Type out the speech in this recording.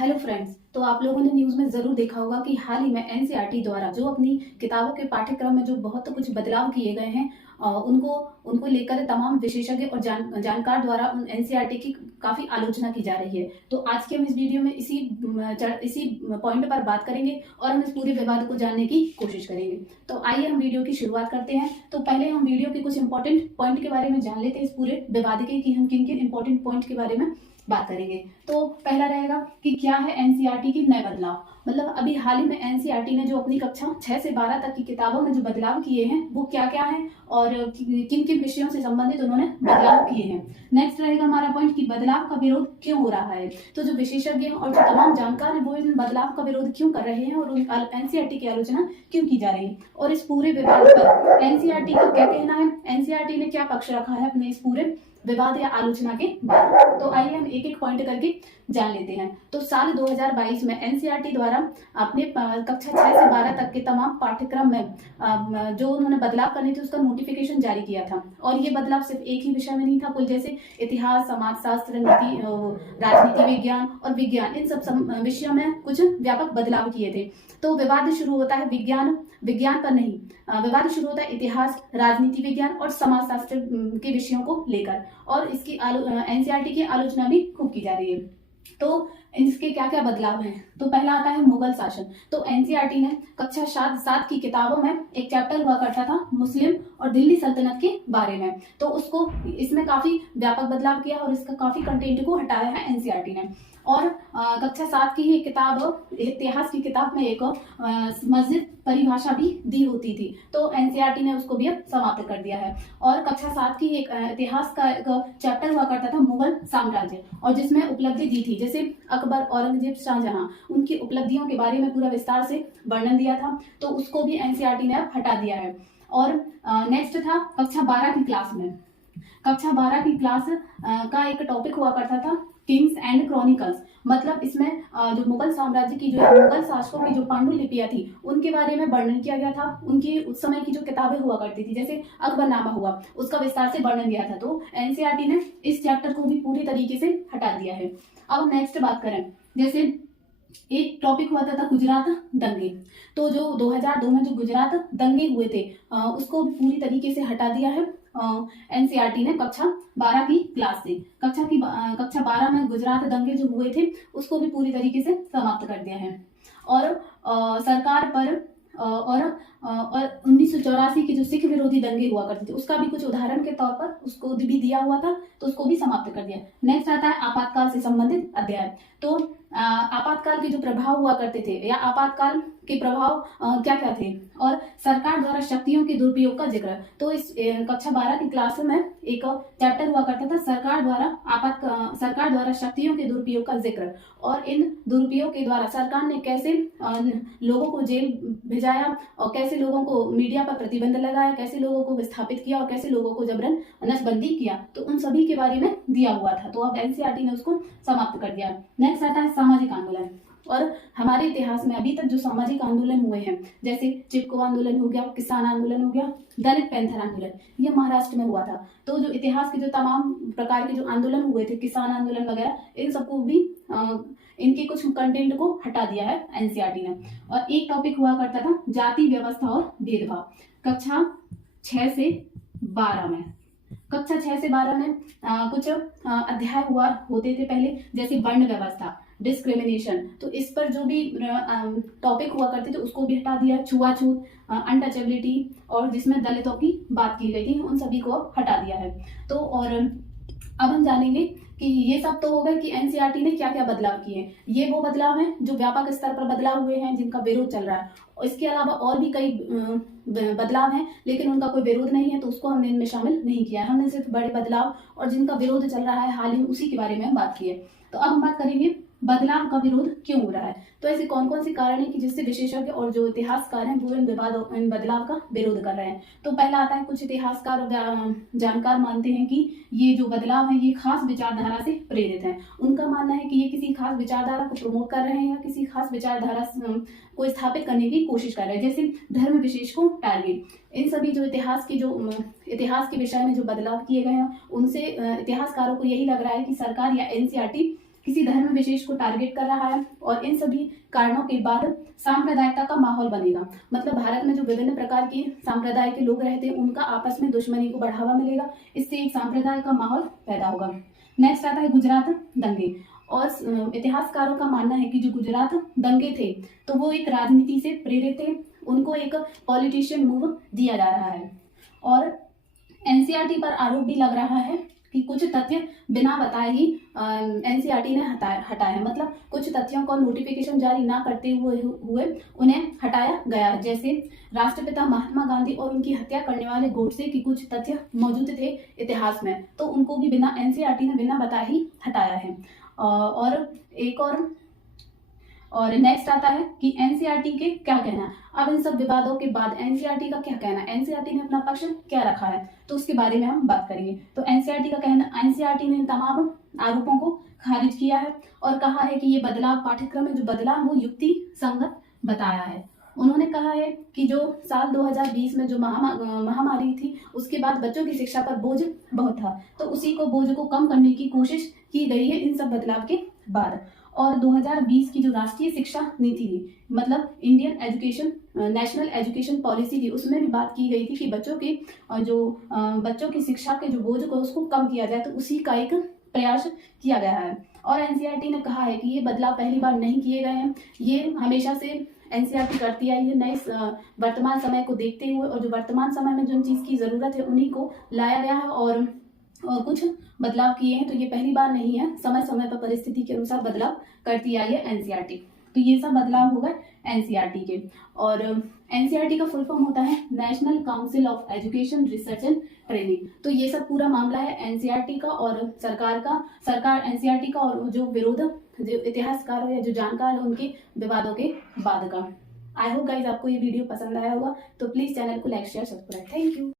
Hello friends. तो आप लोगों ने न्यूज़ में ज़रूर देखा होगा कि हाल ही में एनसीईआरटी द्वारा जो अपनी किताबों के पाठ्यक्रम में जो बहुत कुछ बदलाव किए गए हैं, उनको उनको लेकर तमाम विशेषज्ञ और जानकार द्वारा उन एनसीईआरटी की काफ़ी आलोचना की जा रही है। तो आज के हम इस वीडियो में इसी पॉइंट पर बात करेंगे और हम इस पूरे विवाद को जानने की कोशिश करेंगे। तो आइए हम वीडियो की शुरुआत करते हैं। तो पहले हम वीडियो के कुछ इंपॉर्टेंट पॉइंट के बारे में जान लेते हैं इस पूरे विवाद के, कि हम किन किन इंपॉर्टेंट पॉइंट के बारे में बात करेंगे। तो पहला रहेगा कि क्या है एनसीईआरटी की नए बदलाव। मतलब अभी हाल ही में एनसीईआरटी ने जो अपनी कक्षा 6 से 12 तक की किताबों में जो बदलाव किए हैं वो क्या क्या हैं और किन किन विषयों से संबंधित उन्होंने बदलाव किए हैं। नेक्स्ट रहेगा हमारा पॉइंट कि बदलाव का विरोध क्यों हो रहा है। तो जो विशेषज्ञ और जो तमाम जानकार हैं वो इन बदलाव का विरोध क्यों कर रहे हैं और एनसीईआरटी की आलोचना क्यों की जा रही है, और इस पूरे विवाद पर एनसीईआरटी का क्या कहना है, एनसीईआरटी ने क्या पक्ष रखा है अपने इस पूरे विवाद या आलोचना के बाद। तो आइए हम एक एक पॉइंट करके जान लेते हैं। तो साल 2022 में एनसीईआरटी द्वारा अपने कक्षा 6 से 12 तक के तमाम पाठ्यक्रम में जो उन्होंने बदलाव करने थे उसका नोटिफिकेशन जारी किया था। और ये बदलाव सिर्फ एक ही विषय में नहीं था, कुल जैसे इतिहास, समाजशास्त्र, नीति, राजनीति विज्ञान और विज्ञान, इन सब विषयों में कुछ व्यापक बदलाव किए थे। तो विवाद शुरू होता है विज्ञान पर नहीं, विवाद शुरू होता है इतिहास, राजनीति विज्ञान और समाजशास्त्र के विषयों को लेकर, और इसकी एनसीईआरटी की आलोचना भी खूब की जा रही है। तो इसके क्या क्या बदलाव हैं। तो पहला आता है मुगल शासन। तो एनसीईआरटी ने कक्षा 7 की किताबों में एक चैप्टर हुआ करता था मुस्लिम और दिल्ली सल्तनत के बारे में, तो उसको इसमें काफी व्यापक बदलाव किया और इसका काफी कंटेंट को हटाया है एनसीईआरटी ने। और कक्षा 7 की ही किताब, इतिहास की किताब में एक मस्जिद परिभाषा भी दी होती थी, तो एनसीईआरटी ने उसको भी अब समाप्त कर दिया है। और कक्षा 7 की एक इतिहास का एक चैप्टर हुआ करता था मुगल साम्राज्य, और जिसमें उपलब्धि दी थी, जैसे अकबर, औरंगजेब, शाहजहां, उनकी उपलब्धियों के बारे में पूरा विस्तार से वर्णन दिया था, तो उसको भी एनसीईआरटी ने अब हटा दिया है। और नेक्स्ट था कक्षा 12 की क्लास में। कक्षा 12 की क्लास का एक टॉपिक हुआ करता था किंग्स एंड क्रॉनिकल्स। मतलब इसमें जो मुगल साम्राज्य की, जो मुगल शासकों की जो पांडुलिपियां थी, उनके बारे में वर्णन किया गया था। उनकी उस समय की जो किताबें हुआ करती थी, जैसे अकबरनामा हुआ, उसका विस्तार से वर्णन दिया था। तो एनसीईआरटी ने इस चैप्टर को भी पूरी तरीके से हटा दिया है। अब नेक्स्ट बात करें, जैसे एक टॉपिक हुआ था गुजरात दंगे। तो जो 2002 में जो गुजरात दंगे हुए थे, उसको पूरी तरीके से हटा दिया है एनसीईआरटी ने कक्षा 12 की क्लास से। कक्षा 12 में गुजरात दंगे जो हुए थे उसको भी पूरी तरीके से समाप्त कर दिया है। और सरकार पर और 1984 के जो सिख विरोधी दंगे हुआ करते थे उसका भी कुछ उदाहरण के तौर पर उसको भी दिया हुआ था, तो उसको भी समाप्त कर दिया। नेक्स्ट आता है आपातकाल से संबंधित अध्याय। तो आपातकाल के जो प्रभाव हुआ करते थे या आपातकाल के प्रभाव क्या क्या थे, और सरकार द्वारा शक्तियों के दुरुपयोग का जिक्र। तो इस कक्षा 12 की क्लास में एक चैप्टर हुआ करता था सरकार द्वारा शक्तियों के दुरुपयोग का जिक्र, और इन दुरुपयोग के द्वारा सरकार ने कैसे लोगों को जेल भिजाया और कैसे लोगों को मीडिया पर प्रतिबंध लगाया, कैसे लोगों को विस्थापित किया और कैसे लोगों को जबरन नसबंदी किया, तो उन सभी के बारे में दिया हुआ था। तो अब एनसीईआरटी ने उसको समाप्त कर दिया। नेक्स्ट आता है सामाजिक आंदोलन। और हमारे इतिहास में अभी तक जो सामाजिक आंदोलन हुए हैं, जैसे चिपको आंदोलन हो गया, किसान आंदोलन हो गया, दलित पैंथर आंदोलन, ये महाराष्ट्र में हुआ था। तो जो इतिहास के जो तमाम प्रकार के जो आंदोलन हुए थे, किसान आंदोलन वगैरह, इन सबको भी इनके कुछ कंटेंट को हटा दिया है एनसीईआरटी ने। और एक टॉपिक हुआ करता था जाति व्यवस्था और भेदभाव। कक्षा 6 से 12 में कुछ अध्याय होते थे पहले, जैसे वर्ण व्यवस्था, डिस्क्रिमिनेशन, तो इस पर जो भी टॉपिक हुआ करते थे उसको भी हटा दिया। छुआछूत, अनटचेबिलिटी, और जिसमें दलितों की बात की गई थी, उन सभी को हटा दिया है। तो और अब हम जानेंगे कि ये सब तो हो गए कि एनसीईआरटी ने क्या क्या बदलाव किए। ये वो बदलाव हैं जो व्यापक स्तर पर बदलाव हुए हैं, जिनका विरोध चल रहा है। इसके अलावा और भी कई बदलाव हैं, लेकिन उनका कोई विरोध नहीं है, तो उसको हमने इनमें शामिल नहीं किया है। हमने सिर्फ बड़े बदलाव और जिनका विरोध चल रहा है हाल ही में उसी के बारे में बात की है। तो अब हम बात करेंगे बदलाव का विरोध क्यों हो रहा है। तो ऐसे कौन कौन से कारण हैं कि जिससे विशेषज्ञ और जो इतिहासकार हैं वो इन बदलाव का विरोध कर रहे हैं। तो पहला आता है, कुछ इतिहासकार और जानकार मानते हैं कि ये जो बदलाव है ये खास विचारधारा से प्रेरित है। उनका मानना है कि ये किसी खास विचारधारा को प्रमोट कर रहे हैं या किसी खास विचारधारा को स्थापित करने की कोशिश कर रहे हैं, जैसे धर्म विशेष को टारगेट। इन सभी जो इतिहास के विषय में जो बदलाव किए गए हैं उनसे इतिहासकारों को यही लग रहा है कि सरकार या एनसीईआरटी किसी धर्म विशेष को टारगेट कर रहा है और इन सभी कारणों के बाद सांप्रदायिकता का माहौल बनेगा। मतलब भारत में जो विभिन्न प्रकार के संप्रदाय के लोग रहते हैं उनका आपस में दुश्मनी को बढ़ावा मिलेगा, इससे एक सांप्रदाय का माहौल पैदा होगा। नेक्स्ट आता है गुजरात दंगे। और इतिहासकारों का मानना है कि जो गुजरात दंगे थे तो वो एक राजनीति से प्रेरित थे, उनको एक पॉलिटिशियन मूव दिया जा रहा है। और एनसीईआरटी पर आरोप भी लग रहा है कि कुछ तथ्य बिना बताए ही एनसीईआरटी ने हटाया है। मतलब कुछ तथ्यों को नोटिफिकेशन जारी ना करते हुए उन्हें हटाया गया है। जैसे राष्ट्रपिता महात्मा गांधी और उनकी हत्या करने वाले गोडसे की कुछ तथ्य मौजूद थे इतिहास में, तो उनको भी बिना एनसीईआरटी ने बिना बताए ही हटाया है। और एक और नेक्स्ट आता है कि एनसीईआरटी के क्या कहना है। अब इन सब विवादों के बाद एनसीईआरटी का क्या कहना है, एनसीईआरटी ने अपना पक्ष क्या रखा है, तो उसके बारे में हम बात करेंगे। तो एनसीईआरटी का कहना, एनसीईआरटी ने तमाम आरोपों को खारिज किया है और कहा है कि ये बदलाव, पाठ्यक्रम में जो बदलाव वो युक्ति संगत बताया है। उन्होंने कहा है कि जो साल 2020 में जो महामारी थी उसके बाद बच्चों की शिक्षा पर बोझ बहुत था, तो उसी को बोझ को कम करने की कोशिश की गई है इन सब बदलाव के बाद। और 2020 की जो राष्ट्रीय शिक्षा नीति थी, मतलब Indian education national education policy थी, उसमें भी बात की गई थी कि बच्चों की शिक्षा के जो बोझ को उसको कम किया जाए, तो उसी का एक प्रयास किया गया है। और एनसीईआरटी ने कहा है कि ये बदलाव पहली बार नहीं किए गए हैं, ये हमेशा से एनसीईआरटी करती आई है। नए वर्तमान समय को देखते हुए और जो वर्तमान समय में जिन चीज़ की ज़रूरत है उन्हीं को लाया गया है और कुछ बदलाव किए हैं। तो ये पहली बार नहीं है, समय समय पर परिस्थिति के अनुसार बदलाव करती आई है एनसीईआरटी। तो ये सब बदलाव हो गए एनसीईआरटी के। और एनसीईआरटी का फुल फॉर्म होता है national council of education research and training. तो ये सब पूरा मामला है एनसीईआरटी का और सरकार एनसीईआरटी का और जो इतिहासकार या जो जानकार है उनके विवादों के बाद का। आई होप गाइज आपको ये वीडियो पसंद आया होगा, तो प्लीज चैनल को like share subscribe. Thank you.